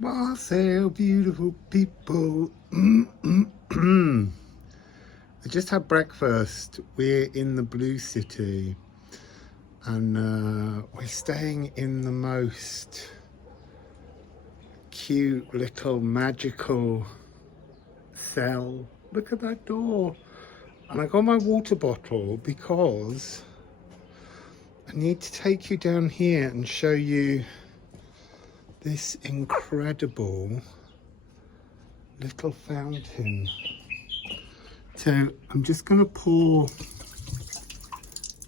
Wassail, beautiful people. I just had breakfast. We're in the Blue City and we're staying in the most cute little magical cell. Look at that door. And I got my water bottle because I need to take you down here and show you this incredible little fountain. So I'm just going to pour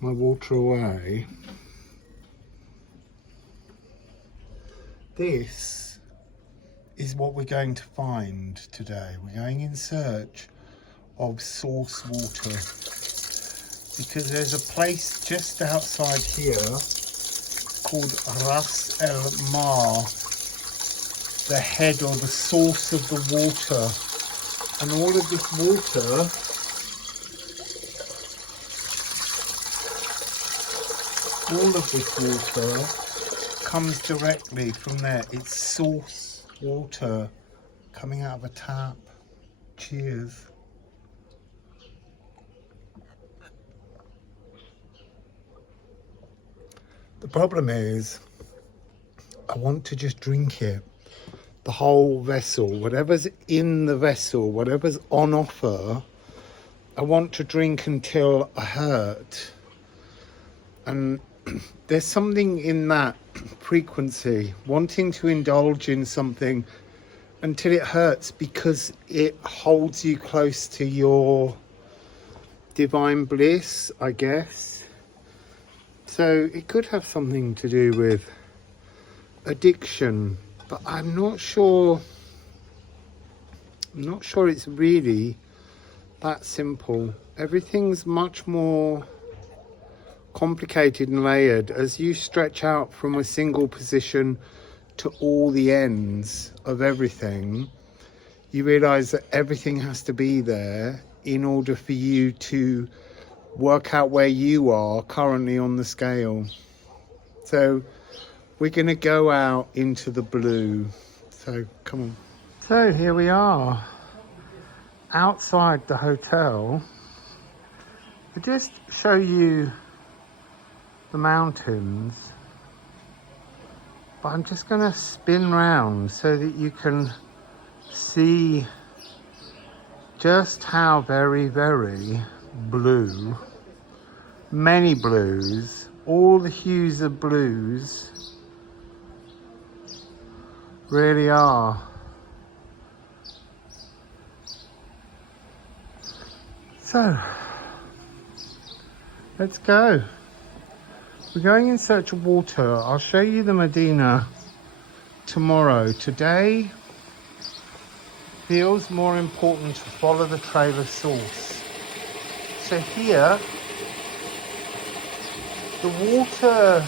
my water away. This is what we're going to find today. We're going in search of source water because there's a place just outside here called Ras El Mar, the head or the source of the water, and all of this water comes directly from there. It's source water coming out of a tap. Cheers. The problem is I want to just drink it. The whole vessel, whatever's in the vessel, whatever's on offer, I want to drink until I hurt. And there's something in that frequency, wanting to indulge in something until it hurts because it holds you close to your divine bliss, I guess. So it could have something to do with addiction. But I'm not sure it's really that simple. Everything's much more complicated and layered. As you stretch out from a single position to all the ends of everything, you realize that everything has to be there in order for you to work out where you are currently on the scale. So we're going to go out into the blue. So come on. So here we are outside the hotel. I'll just show you the mountains. But I'm just going to spin round so that you can see just how very, very blue, many blues, all the hues of blues really are. So let's go. We're going in search of water. I'll show you the Medina tomorrow. Today feels more important to follow the trail of source. So here the water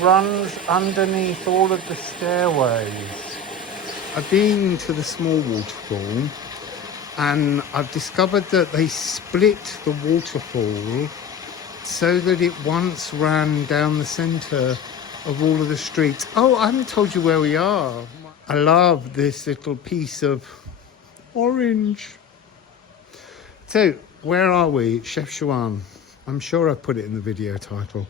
runs underneath all of the stairways. I've been to the small waterfall and I've discovered that they split the waterfall so that it once ran down the centre of all of the streets. Oh, I haven't told you where we are. I love this little piece of orange. So, where are we? Chefchaouen. I'm sure I put it in the video title.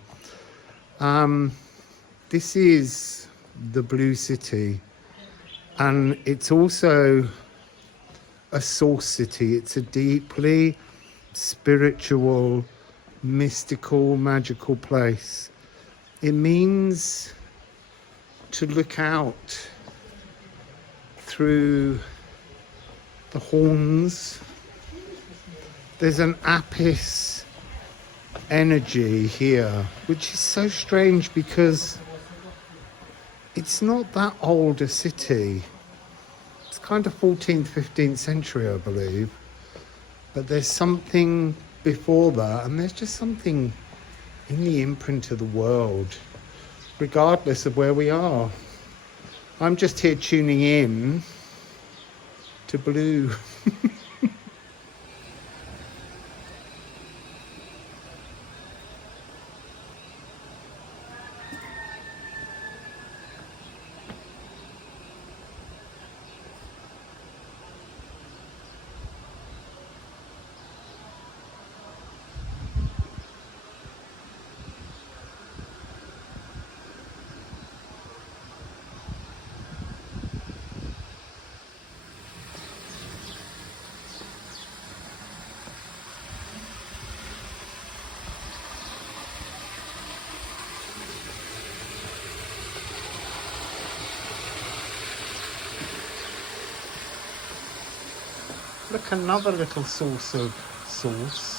This is the Blue City, and it's also a source city. It's a deeply spiritual, mystical, magical place. It means to look out through the horns. There's an Apis energy here, which is so strange because it's not that old a city. It's kind of 14th, 15th century, I believe. But there's something before that, and there's just something in the imprint of the world, regardless of where we are. I'm just here tuning in to blue. Look, another little source of sauce.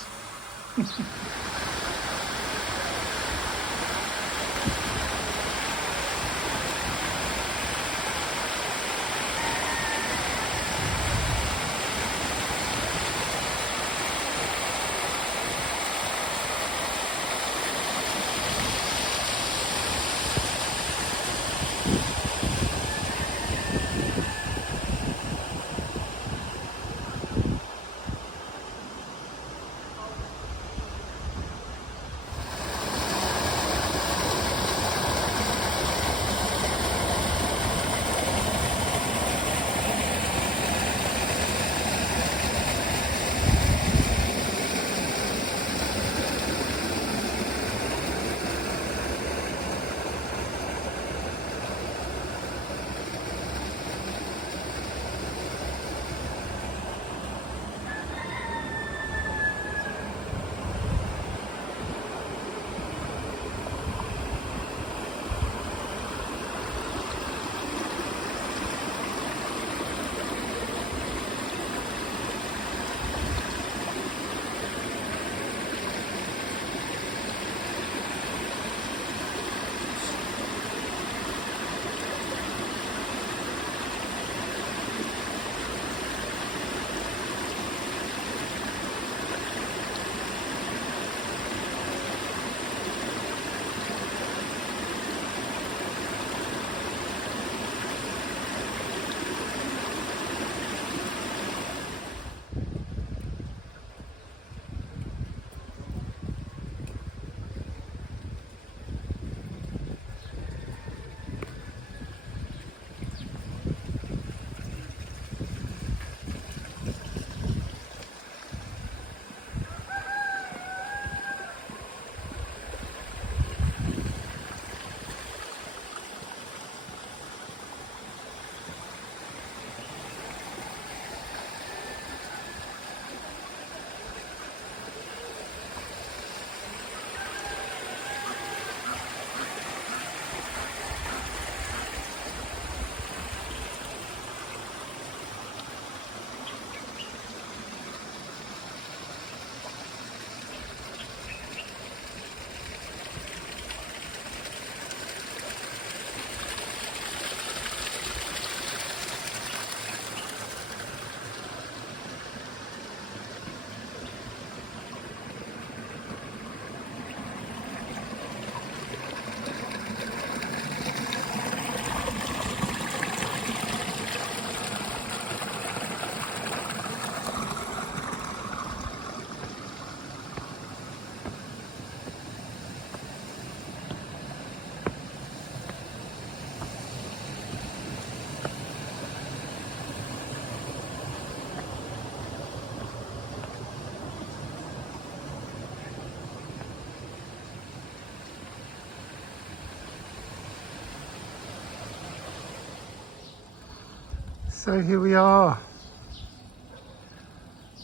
So here we are,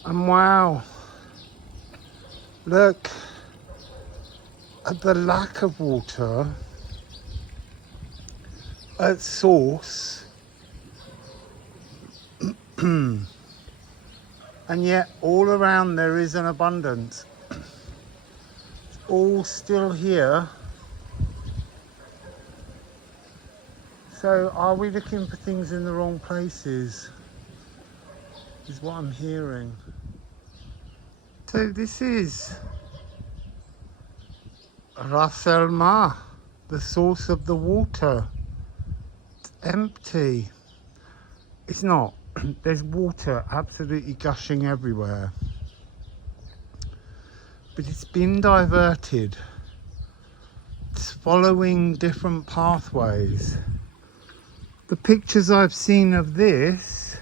and wow, look at the lack of water at source, and yet all around there is an abundance. It's all still here. So are we looking for things in the wrong places, is what I'm hearing. So this is Wassail, the source of the water. It's empty. It's not. There's water absolutely gushing everywhere. But it's been diverted. It's following different pathways. The pictures I've seen of this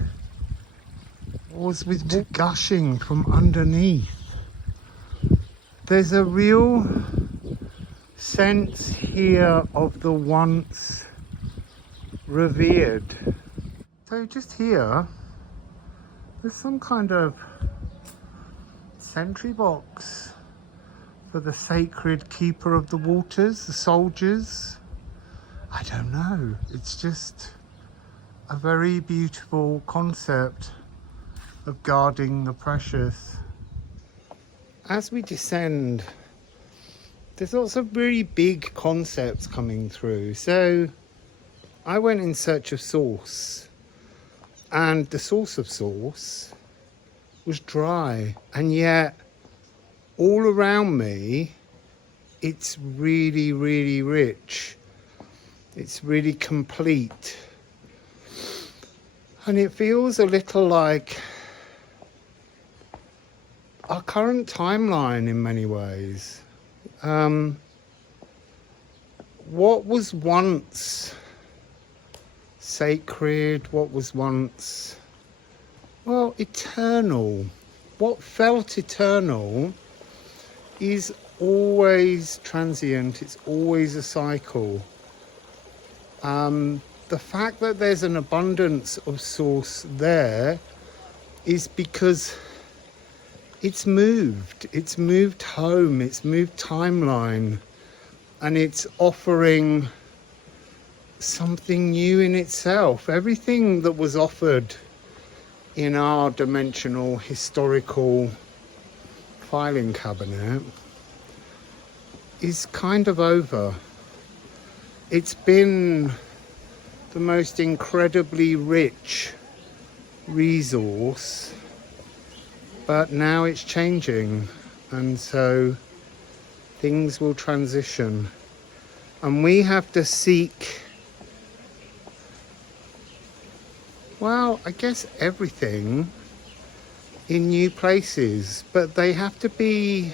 was with gushing from underneath. There's a real sense here of the once revered. So just here, there's some kind of sentry box for the sacred keeper of the waters, the soldiers. I don't know, it's just a very beautiful concept of guarding the precious. As we descend, there's lots of really big concepts coming through. So I went in search of source, and the source of source was dry, and yet all around me it's really, really rich. It's really complete, and it feels a little like our current timeline in many ways. What was once sacred, what was once, well, eternal, what felt eternal is always transient, it's always a cycle. The fact that there's an abundance of source there is because it's moved home, it's moved timeline, and it's offering something new in itself. Everything that was offered in our dimensional historical filing cabinet is kind of over. It's been the most incredibly rich resource, but now it's changing, and so things will transition, and we have to seek, well, I guess everything in new places, but they have to be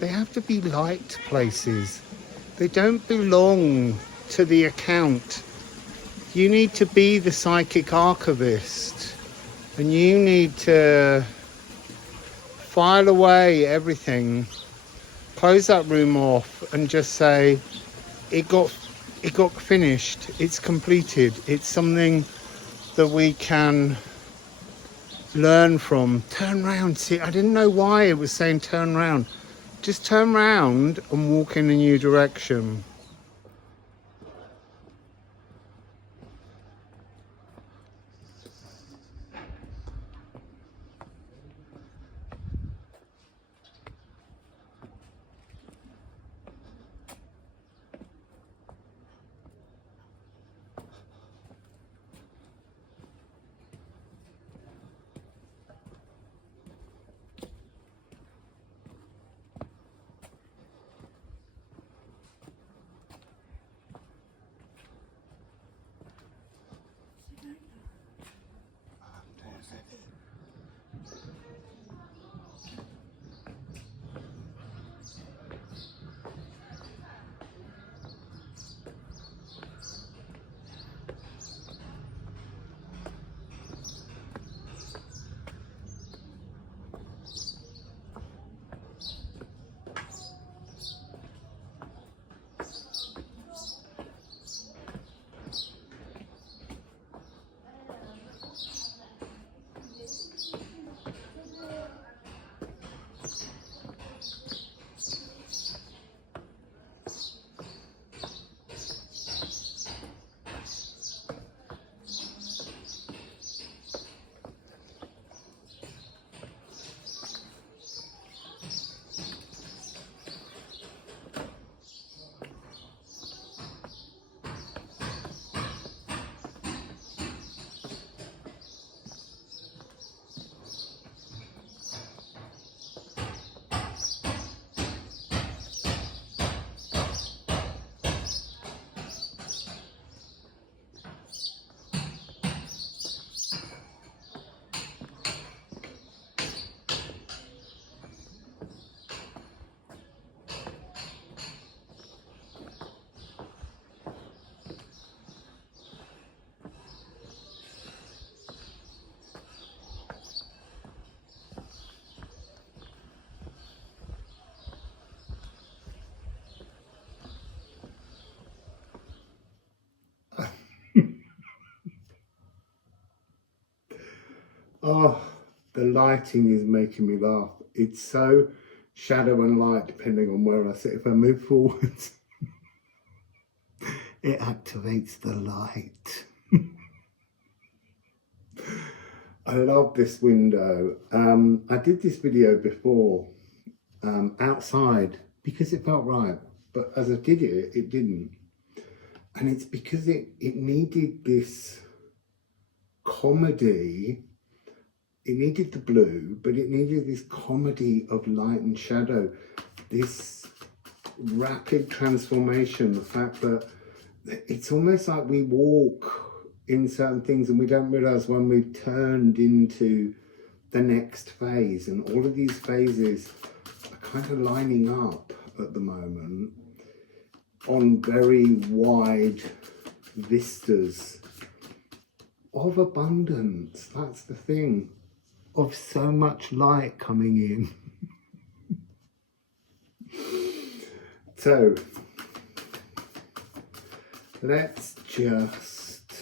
light places. They don't belong to the account. You need to be the psychic archivist, and you need to file away everything, close that room off, and just say, it got finished, it's completed, it's something that we can learn from. Turn round. See, I didn't know why it was saying turn round. Just turn round and walk in a new direction. Oh, the lighting is making me laugh. It's so shadow and light depending on where I sit. If I move forwards, it activates the light. I love this window. I did this video before outside because it felt right, but as I did it, it didn't. And it's because it needed this comedy. It needed the blue, but it needed this comedy of light and shadow, this rapid transformation, the fact that it's almost like we walk in certain things and we don't realize when we've turned into the next phase, and all of these phases are kind of lining up at the moment on very wide vistas of abundance. That's the thing, of so much light coming in. So let's just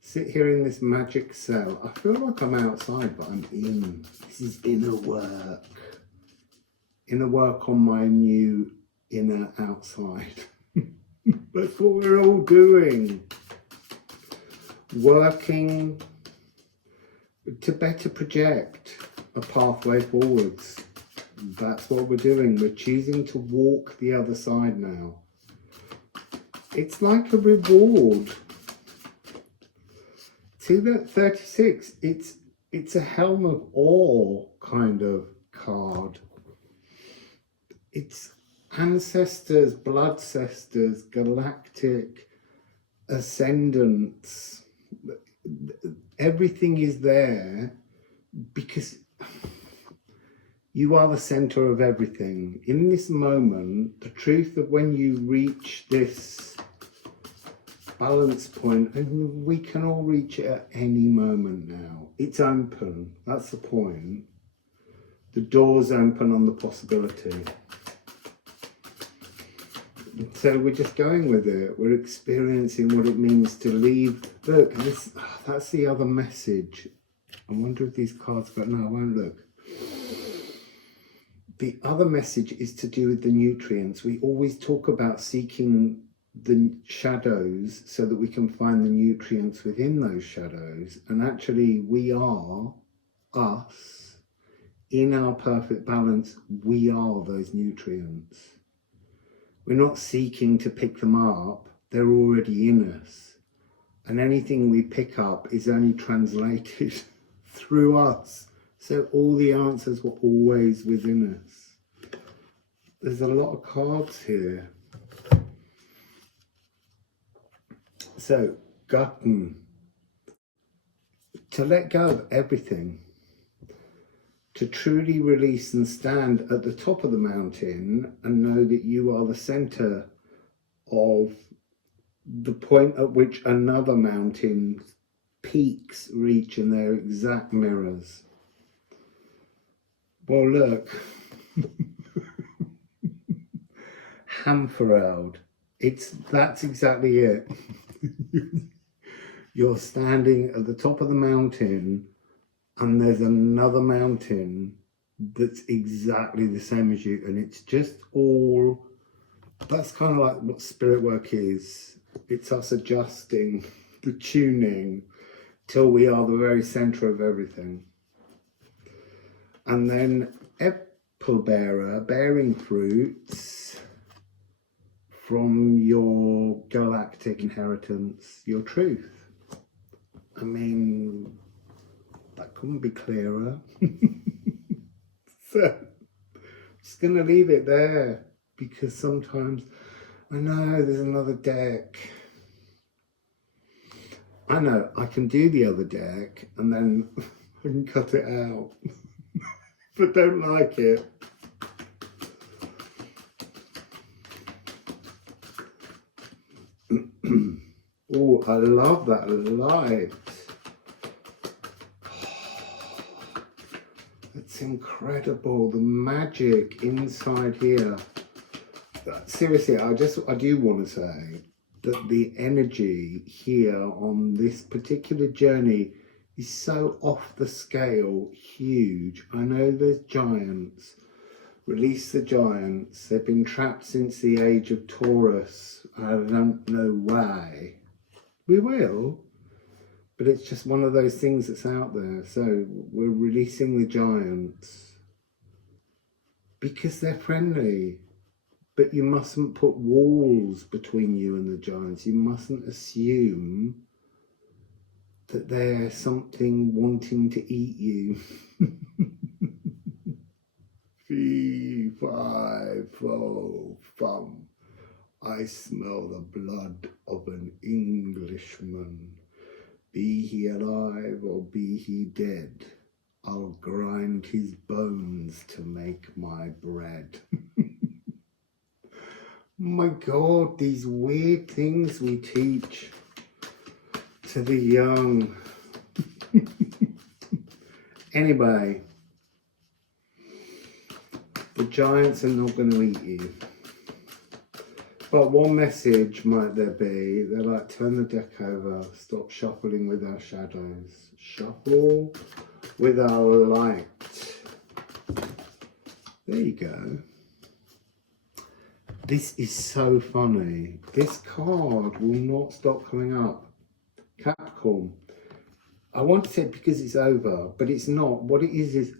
sit here in this magic cell. I feel like I'm outside, but I'm in. This is inner work. Inner work on my new inner outside. That's what we're all doing. Working to better project a pathway forwards. That's what we're doing. We're choosing to walk the other side now. It's like a reward. See that 36? It's a helm of awe kind of card. It's ancestors, blood cesters, galactic ascendants. Everything is there because you are the center of everything. In this moment, the truth of when you reach this balance point, and we can all reach it at any moment now. It's open. That's the point. The door's open on the possibility. So we're just going with it. We're experiencing what it means to leave. Look, that's the other message. I wonder if these cards got... No, I won't look. The other message is to do with the nutrients. We always talk about seeking the shadows so that we can find the nutrients within those shadows. And actually, we are us. In our perfect balance, we are those nutrients. We're not seeking to pick them up. They're already in us. And anything we pick up is only translated through us. So all the answers were always within us. There's a lot of cards here. So, Gutton. To let go of everything. To truly release and stand at the top of the mountain and know that you are the center of the point at which another mountain's peaks reach in their exact mirrors. Well, look. Hamfereld. That's exactly it. You're standing at the top of the mountain and there's another mountain that's exactly the same as you, and it's just all... That's kind of like what spirit work is. It's us adjusting the tuning till we are the very center of everything. And then apple bearer, bearing fruits from your galactic inheritance, your truth. I mean, that couldn't be clearer. So, I'm just going to leave it there because sometimes, I know there's another deck. I know, I can do the other deck and then I can cut it out. But don't like it. Oh, I love that light. It's incredible, the magic inside here. Seriously, I do want to say that the energy here on this particular journey is so off the scale, huge. I know there's giants. Release the giants. They've been trapped since the age of Taurus. I don't know why. We will. But it's just one of those things that's out there. So we're releasing the giants because they're friendly. But you mustn't put walls between you and the giants. You mustn't assume that they're something wanting to eat you. 3, 5, 4, fum. I smell the blood of an Englishman. Be he alive or be he dead, I'll grind his bones to make my bread. My God, these weird things we teach to the young. Anyway, the giants are not going to eat you. But one message might there be, they're like, turn the deck over, stop shuffling with our shadows, shuffle with our light. There you go. This is so funny. This card will not stop coming up. Capricorn. I want to say because it's over, but it's not. What it is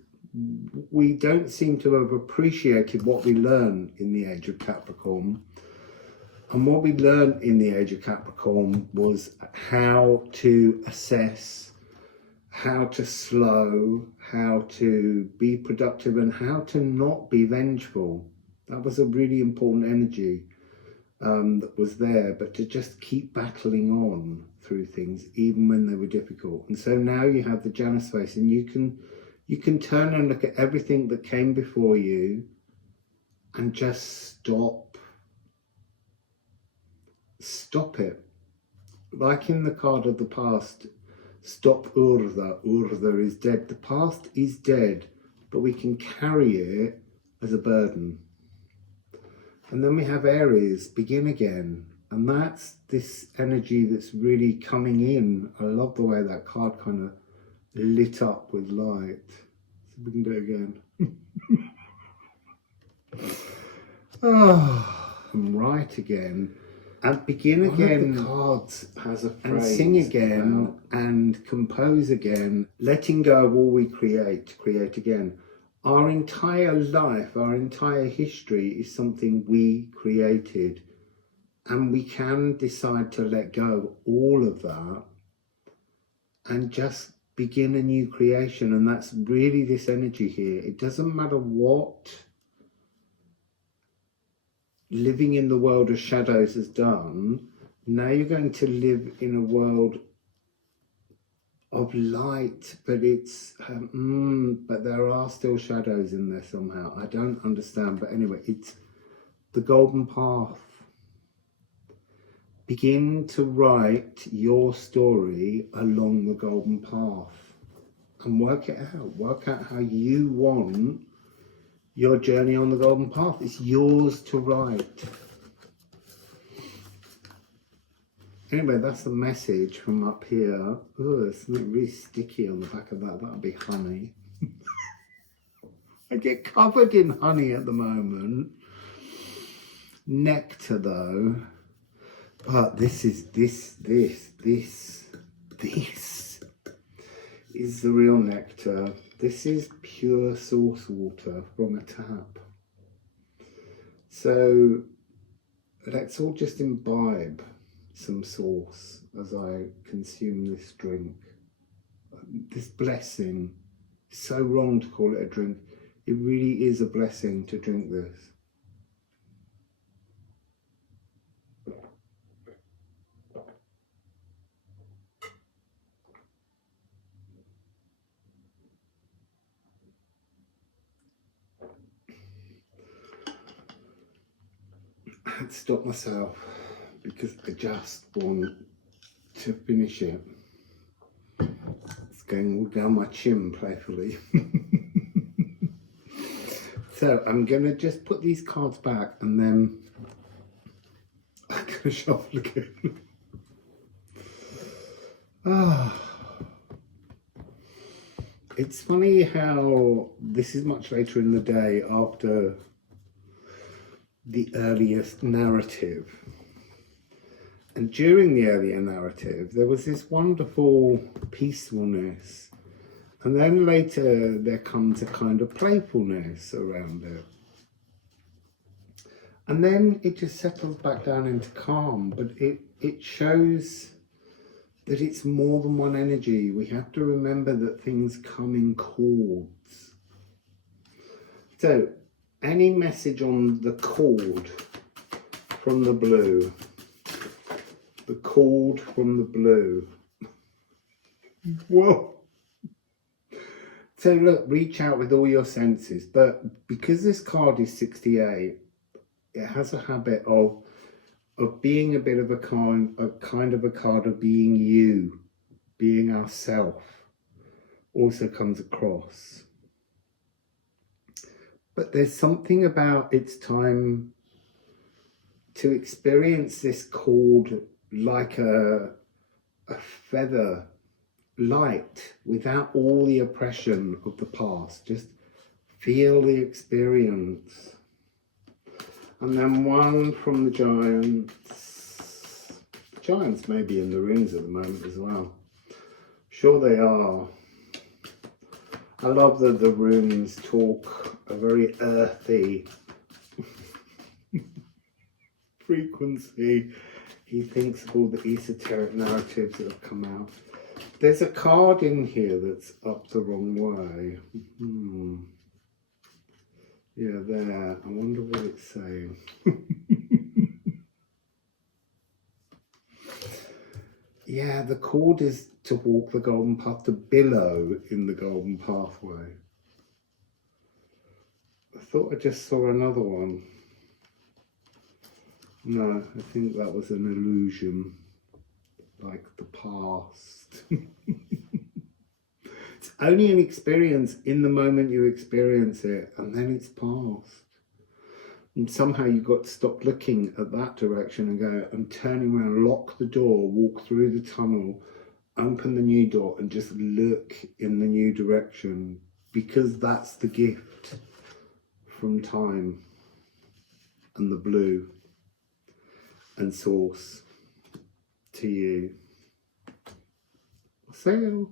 we don't seem to have appreciated what we learned in the age of Capricorn. And what we learned in the age of Capricorn was how to assess, how to slow, how to be productive, and how to not be vengeful. That was a really important energy that was there, but to just keep battling on through things, even when they were difficult. And so now you have the Janus face, and you can turn and look at everything that came before you and just stop it. Like in the card of the past, stop Urza. Urza is dead. The past is dead, but we can carry it as a burden. And then we have Aries, begin again. And that's this energy that's really coming in. I love the way that card kind of lit up with light. So we can do it again. I'm right again. And begin again. One of the cards has a phrase, and sing again, and compose again. Letting go of all we create again. Our entire life, our entire history is something we created, and we can decide to let go of all of that and just begin a new creation. And that's really this energy here. It doesn't matter what living in the world of shadows has done. Now you're going to live in a world of light, but it's but there are still shadows in there somehow. I don't understand, but anyway, it's the golden path. Begin to write your story along the golden path and work it out. Work out how you want your journey on the golden path. It's yours to write. Anyway, that's the message from up here. Oh, it's something really sticky on the back of that. That'll be honey. I get covered in honey at the moment. Nectar though. But this is the real nectar. This is pure source water from a tap. So let's all just imbibe some source as I consume this drink. This blessing. It's so wrong to call it a drink. It really is a blessing to drink this. I had to stop myself because I just want to finish it. It's going all down my chin playfully. So I'm going to just put these cards back and then I'm going to shuffle again. It's funny how this is much later in the day after the earliest narrative, And during the earlier narrative, there was this wonderful peacefulness. And then later there comes a kind of playfulness around it. And then it just settles back down into calm. But it shows that it's more than one energy. We have to remember that things come in chords. So, any message on the chord from the blue? The chord from the blue. Whoa! So look, reach out with all your senses. But because this card is 68, it has a habit of being a bit of a kind of a card of being you, being ourself, also comes across. But there's something about it's time to experience this chord like a feather, light, without all the oppression of the past. Just feel the experience. And then one from the giants. The giants may be in the runes at the moment as well. Sure they are. I love that the runes talk a very earthy frequency. He thinks of all the esoteric narratives that have come out. There's a card in here that's up the wrong way. Yeah, there. I wonder what it's saying. Yeah, the chord is to walk the golden path, to billow in the golden pathway. I thought I just saw another one. No, I think that was an illusion, like the past. It's only an experience in the moment you experience it, and then it's past. And somehow you've got to stop looking at that direction and go, I'm turning around, lock the door, walk through the tunnel, open the new door, and just look in the new direction, because that's the gift from time and the blue and source to you. Wassail.